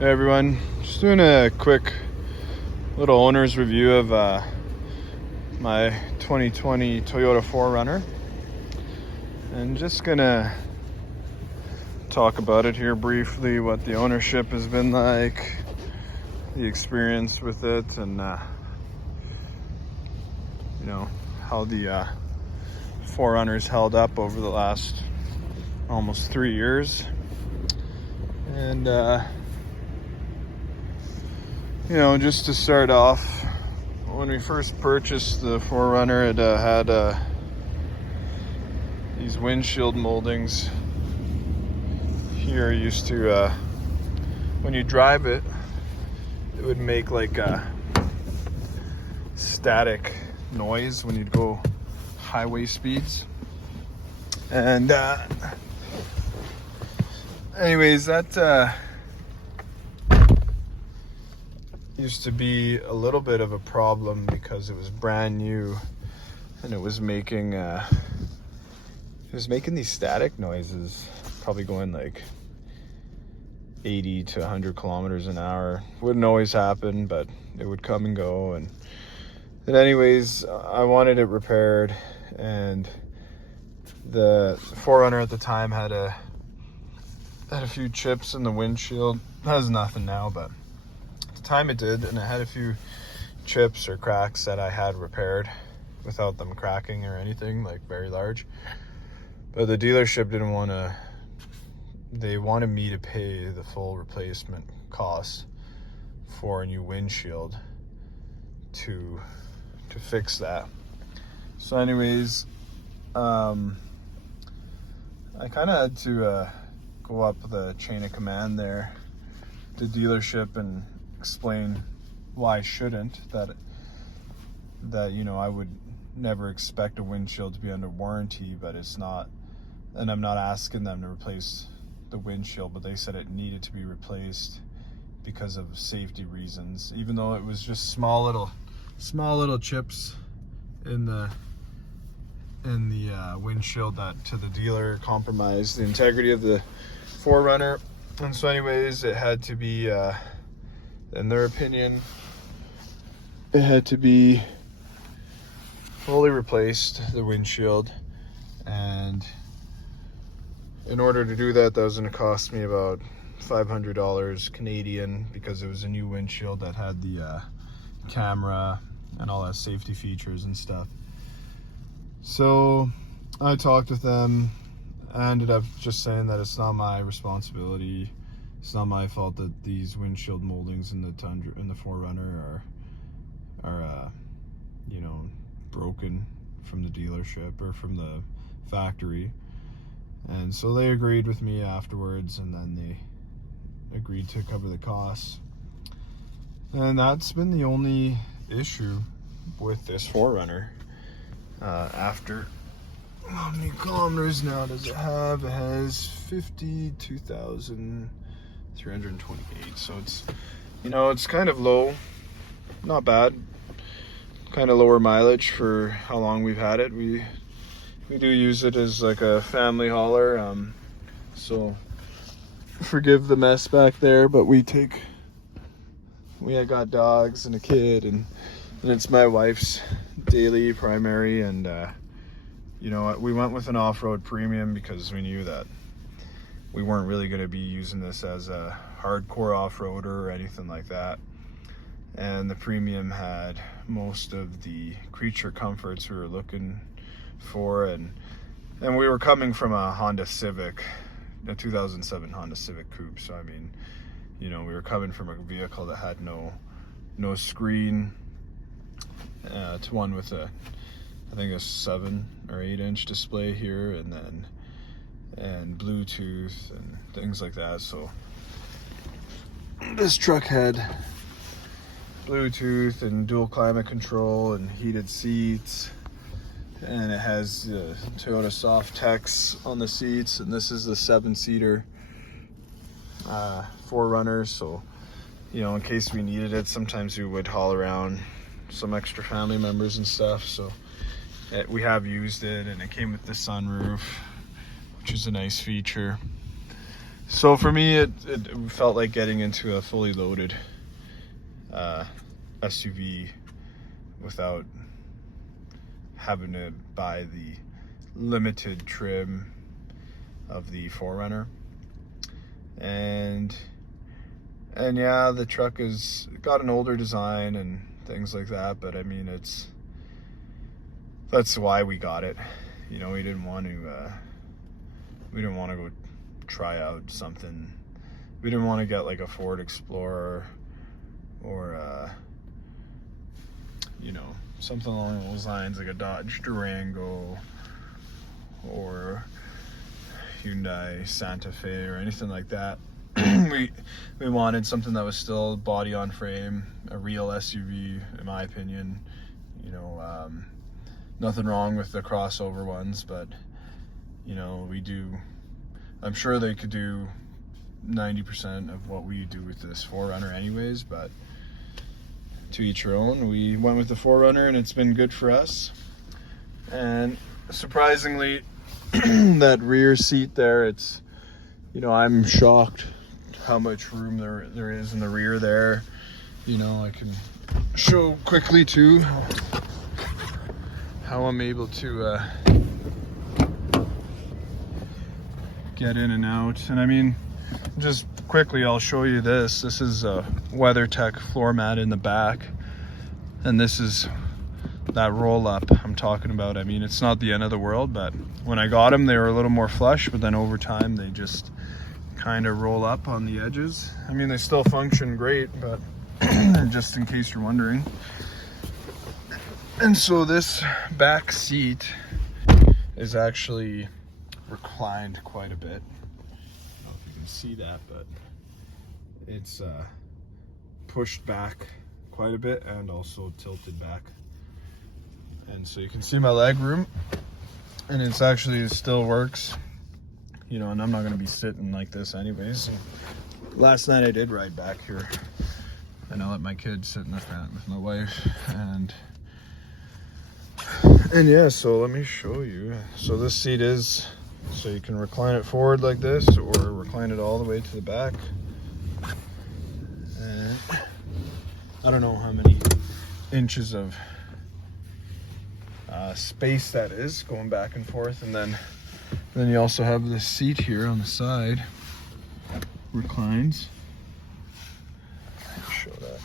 Hey everyone, just doing a quick little owner's review of my 2020 Toyota 4Runner, and just gonna talk about it here briefly, what the ownership has been like, the experience with it, and how the 4Runner's held up over the last almost 3 years. And just to start off, when we first purchased the 4Runner, it had these windshield moldings here. Used to, when you drive it, it would make like a static noise when you'd go highway speeds. And anyways, that used to be a little bit of a problem because it was brand new and it was making these static noises, probably going like 80 to 100 kilometers an hour. Wouldn't always happen, but it would come and go. And anyways, I wanted it repaired, and the 4Runner at the time had a few chips in the windshield. It has nothing now, but at the time it did, and it had a few chips or cracks that I had repaired without them cracking or anything like very large. But the dealership didn't want to. They wanted me to pay the full replacement cost for a new windshield to fix that. So anyways, I kind of had to go up the chain of command there to dealership and explain why I shouldn't, that I would never expect a windshield to be under warranty, but it's not, and I'm not asking them to replace the windshield, but they said it needed to be replaced because of safety reasons, even though it was just small little chips in the windshield that to the dealer compromised the integrity of the 4Runner. And so anyways, it had to be, in their opinion, it had to be fully replaced, the windshield. And in order to do that, was going to cost me about $500 Canadian, because it was a new windshield that had the camera and all that safety features and stuff. So I talked with them. I ended up just saying that it's not my responsibility. It's not my fault that these windshield moldings in the 4Runner are broken from the dealership or from the factory. And so they agreed with me afterwards, and then they agreed to cover the costs. And that's been the only issue with this 4Runner. After, how many kilometers now does it have? It has 52,328. So it's kind of low, not bad. Kind of lower mileage for how long we've had it. We do use it as like a family hauler. So forgive the mess back there, but we got dogs and a kid, and it's my wife's daily primary. And we went with an off-road premium because we knew that we weren't really going to be using this as a hardcore off-roader or anything like that. And the premium had most of the creature comforts we were looking for, and we were coming from a Honda Civic, a 2007 Honda Civic Coupe. So we were coming from a vehicle that had no screen, to one with I think a 7 or 8 inch display here, and Bluetooth and things like that. So this truck had Bluetooth and dual climate control and heated seats, and it has Toyota Soft Tex on the seats, and this is the 7-seater 4Runner. So in case we needed it, sometimes we would haul around some extra family members and stuff. So we have used it, and it came with the sunroof, which is a nice feature. So for me, it felt like getting into a fully loaded SUV without having to buy the limited trim of the 4Runner. And yeah, the truck has got an older design and things like that, but I mean, that's why we got it. You know, we didn't want to go try out something. We didn't want to get like a Ford Explorer or you know, something along those lines, like a Dodge Durango or Hyundai Santa Fe or anything like that. we wanted something that was still body on frame, a real SUV, in my opinion. You know, nothing wrong with the crossover ones, but you know, I'm sure they could do 90% of what we do with this 4Runner anyways, but to each your own. We went with the 4Runner and it's been good for us. And surprisingly, that rear seat there, it's, you know, I'm shocked how much room there is in the rear there. You know, I can show quickly too how I'm able to get in and out. And I mean, just quickly, I'll show you this. This is a WeatherTech floor mat in the back, and this is that roll up I'm talking about. I mean, it's not the end of the world, but when I got them, they were a little more flush, but then over time they just kind of roll up on the edges. I mean, they still function great, but just in case you're wondering. And so this back seat is actually reclined quite a bit. I don't know if you can see that, but it's pushed back quite a bit and also tilted back. And so you can see my leg room, and it still works. You know, and I'm not going to be sitting like this anyways. So last night I did ride back here, and I let my kids sit in the front with my wife, and yeah, so let me show you. So this seat is, so you can recline it forward like this or recline it all the way to the back. And I don't know how many inches of space that is going back and forth. And then you also have this seat here on the side, reclines. I'll show that.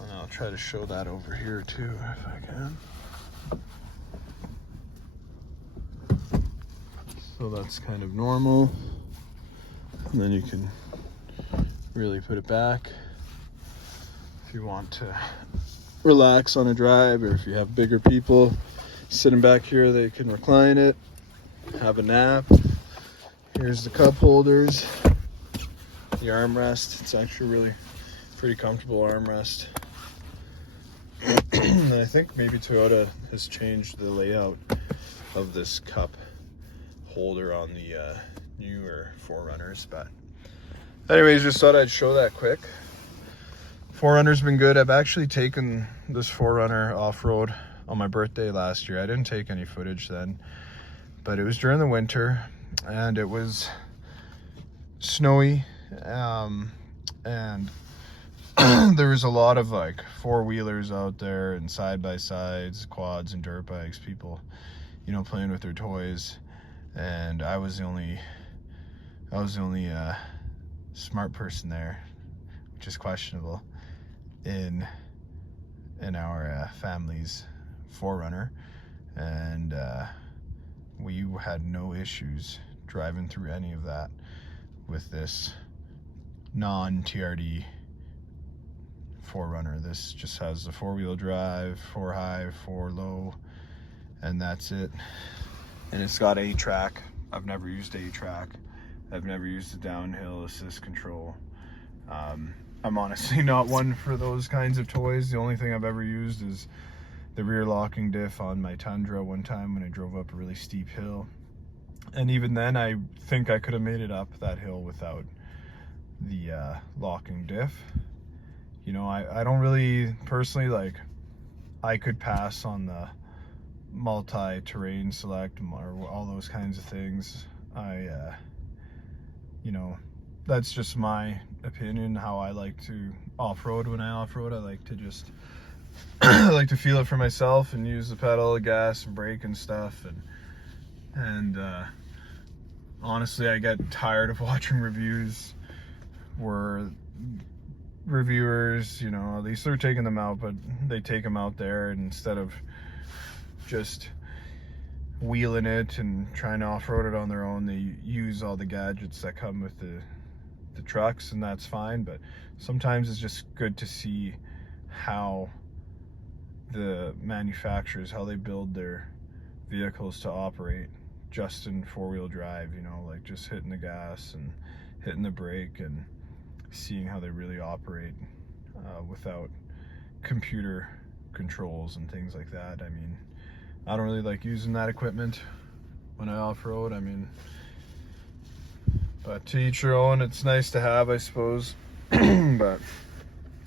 And I'll try to show that over here too if I can. So that's kind of normal. And then you can really put it back if you want to relax on a drive, or if you have bigger people sitting back here, they can recline it, have a nap. Here's the cup holders, the armrest. It's actually really pretty comfortable armrest. And I think maybe Toyota has changed the layout of this cup holder on the newer 4Runners, but anyways, just thought I'd show that quick. 4Runner's been good. I've actually taken this 4Runner off-road on my birthday last year. I didn't take any footage then, but it was during the winter and it was snowy, and there was a lot of like four-wheelers out there and side-by-sides, quads and dirt bikes, people, you know, playing with their toys. And I was the only smart person there, which is questionable, in our family's 4Runner, and we had no issues driving through any of that with this non-TRD 4Runner. This just has the 4-wheel drive, 4 high, 4 low, and that's it. And it's got A-track. I've never used A-track. I've never used the downhill assist control. I'm honestly not one for those kinds of toys. The only thing I've ever used is the rear locking diff on my Tundra one time when I drove up a really steep hill. And even then, I think I could have made it up that hill without the locking diff. You know, I don't really, personally, like, I could pass on the multi-terrain select or all those kinds of things. You know, that's just my opinion, how I like to off-road. When I off-road, I like to just I like to feel it for myself and use the pedal, the gas, and brake and stuff. And honestly, I get tired of watching reviews where reviewers, you know, at least they're taking them out, but they take them out there, and instead of just wheeling it and trying to off-road it on their own, they use all the gadgets that come with the trucks, and that's fine. But sometimes it's just good to see how the manufacturers, how they build their vehicles to operate just in four-wheel drive, you know, like just hitting the gas and hitting the brake and seeing how they really operate without computer controls and things like that. I mean, I don't really like using that equipment when I off-road. I mean, but to each their own. It's nice to have, I suppose. But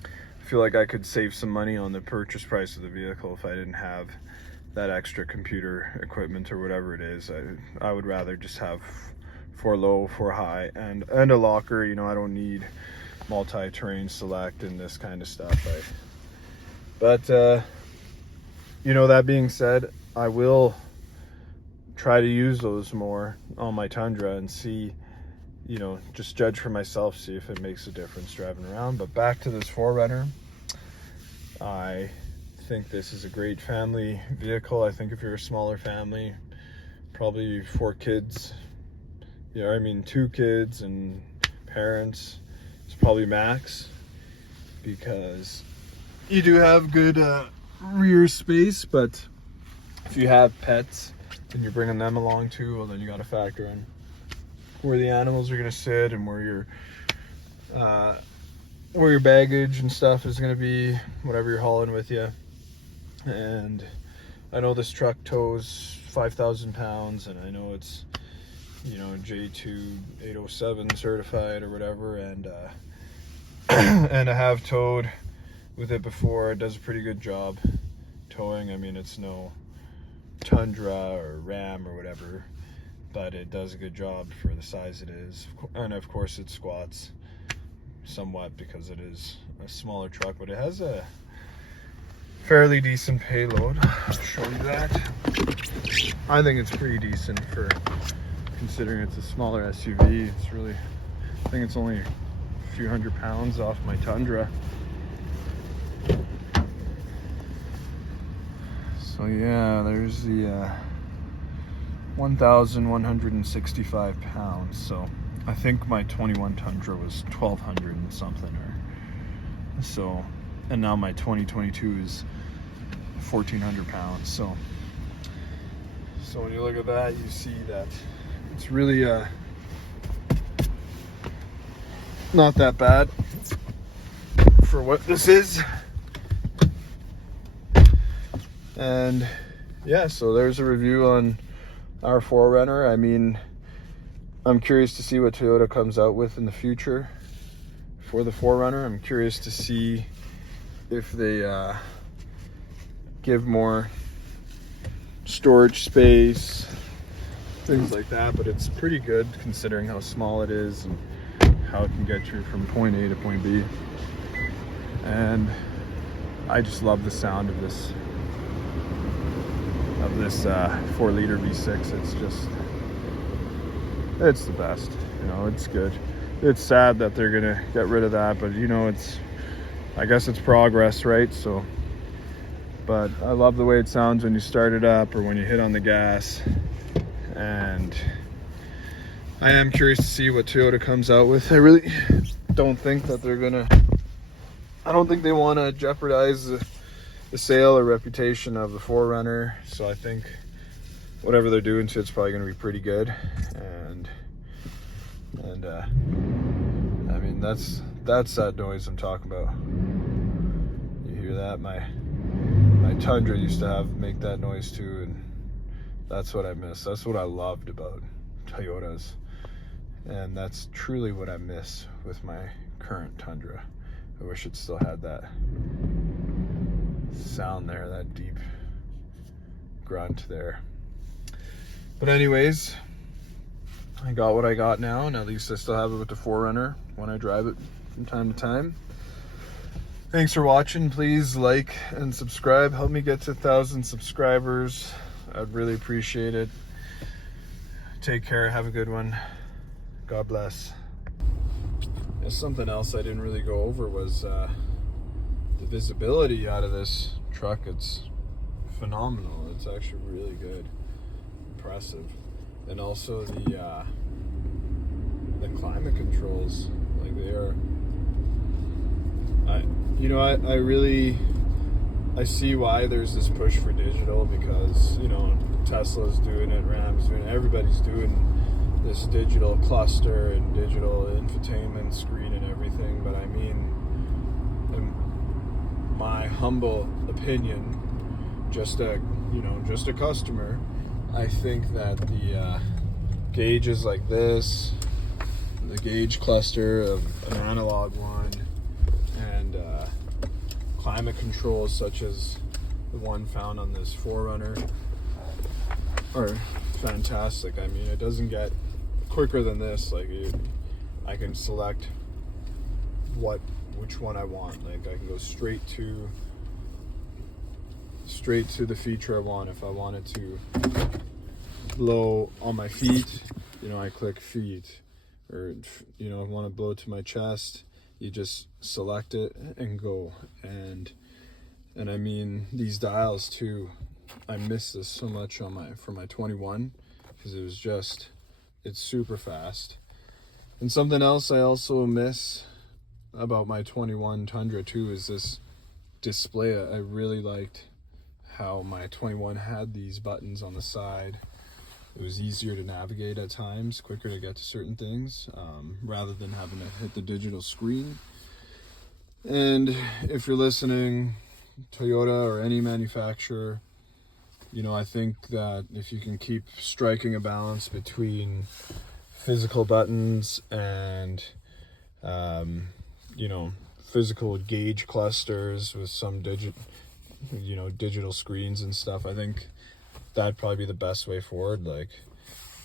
I feel like I could save some money on the purchase price of the vehicle if I didn't have that extra computer equipment or whatever it is. I would rather just have 4 low, 4 high, and a locker. You know, I don't need multi-terrain select and this kind of stuff. But you know, that being said, I will try to use those more on my Tundra and see, you know, just judge for myself, see if it makes a difference driving around. But back to this 4Runner, I think this is a great family vehicle. I think if you're a smaller family, probably 4 kids, you know, I mean 2 kids and parents, it's probably max, because you do have good rear space. But if you have pets and you're bringing them along too, well, then you got to factor in where the animals are going to sit and where your baggage and stuff is going to be, whatever you're hauling with you. And I know this truck tows 5,000 pounds, and I know it's, you know, J2 807 certified or whatever, and and I have towed with it before. It does a pretty good job towing. I mean, it's no Tundra or Ram or whatever, but it does a good job for the size it is. And of course it squats somewhat because it is a smaller truck, but it has a fairly decent payload. I'll show you that. I think it's pretty decent for considering it's a smaller SUV. It's really, I think it's only a few hundred pounds off my Tundra. So yeah, there's the 1,165 pounds. So I think my 21 Tundra was 1,200 and something, or so, and now my 2022 is 1,400 pounds. So when you look at that, you see that it's really not that bad for what this is. And yeah, so there's a review on our 4Runner. I mean, I'm curious to see what Toyota comes out with in the future for the 4Runner. I'm curious to see if they give more storage space, things like that. But it's pretty good considering how small it is and how it can get you from point A to point B. And I just love the sound of this 4-liter V6. It's the best, you know. It's good. It's sad that they're gonna get rid of that, but you know, I guess it's progress, right? So, but I love the way it sounds when you start it up or when you hit on the gas. And I am curious to see what Toyota comes out with. I really don't think that I don't think they want to jeopardize the sale or reputation of the 4Runner. So I think whatever they're doing to it's probably going to be pretty good. And I mean, that's that noise I'm talking about. You hear that? My Tundra used to make that noise too, and that's what I miss. That's what I loved about Toyotas, and that's truly what I miss with my current Tundra. I wish it still had that sound there, that deep grunt there. But anyways, I got what I got now, and at least I still have it with the 4Runner when I drive it from time to time. Thanks for watching. Please like and subscribe. Help me get to 1,000 subscribers. I'd really appreciate it. Take care. Have a good one. God bless. Something else I didn't really go over was the visibility out of this truck. It's phenomenal. It's actually really good, impressive, and also the climate controls, like they are. I see why there's this push for digital, because Tesla's doing it, Ram's doing it, everybody's doing this digital cluster and digital infotainment screen and everything. But I mean, in my humble opinion, just a customer, I think that the gauges like this, the gauge cluster of an analog one, and climate controls such as the one found on this 4Runner are fantastic. I mean, it doesn't get quicker than this. Like, I can select which one I want. Like, I can go straight to the feature I want. If I wanted to blow on my feet, I click feet, or I want to blow to my chest, you just select it and go. And I mean, these dials too, I miss this so much for my 21, because it's super fast. And something else I also miss about my 21 Tundra too is this display. I really liked how my 21 had these buttons on the side. It was easier to navigate at times, quicker to get to certain things, rather than having to hit the digital screen. And if you're listening, Toyota or any manufacturer, I think that if you can keep striking a balance between physical buttons and physical gauge clusters with some digital screens and stuff, I think that'd probably be the best way forward. Like,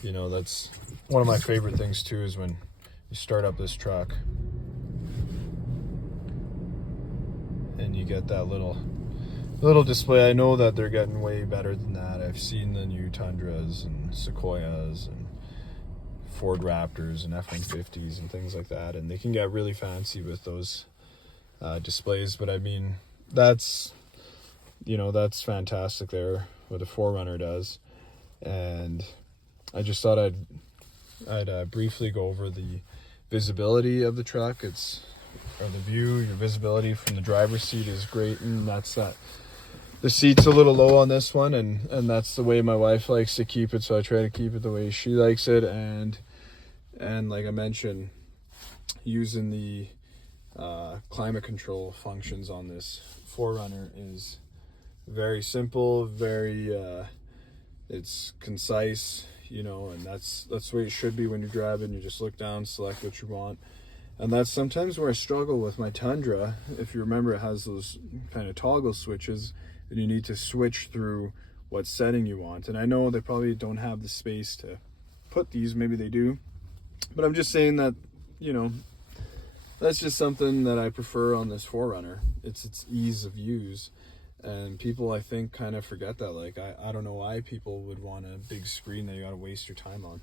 that's one of my favorite things too, is when you start up this truck and you get that little display. I know that they're getting way better than that. I've seen the new Tundras and Sequoias and Ford Raptors and F-150s and things like that, and they can get really fancy with those displays. But I mean, that's fantastic there, what the 4Runner does. And I just thought I'd briefly go over the visibility of the truck. Your visibility from the driver's seat is great, and that's that. The seat's a little low on this one, and that's the way my wife likes to keep it, so I try to keep it the way she likes it. And like I mentioned, using the climate control functions on this 4Runner is very simple, very it's concise, and that's the way it should be when you're driving. You just look down, select what you want. And that's sometimes where I struggle with my Tundra. If you remember, it has those kind of toggle switches, and you need to switch through what setting you want. And I know they probably don't have the space to put these, maybe they do, but I'm just saying that, that's just something that I prefer on this 4Runner. It's its ease of use. And people, I think, kind of forget that. Like, I don't know why people would want a big screen that you gotta waste your time on.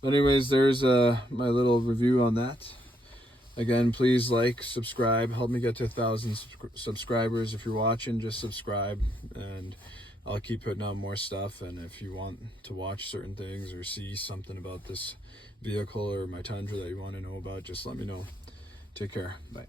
But anyways, there's my little review on that. Again, please like, subscribe, help me get to 1,000 subscribers. If you're watching, just subscribe, and I'll keep putting out more stuff. And if you want to watch certain things or see something about this vehicle or my Tundra that you want to know about, just let me know. Take care. Bye.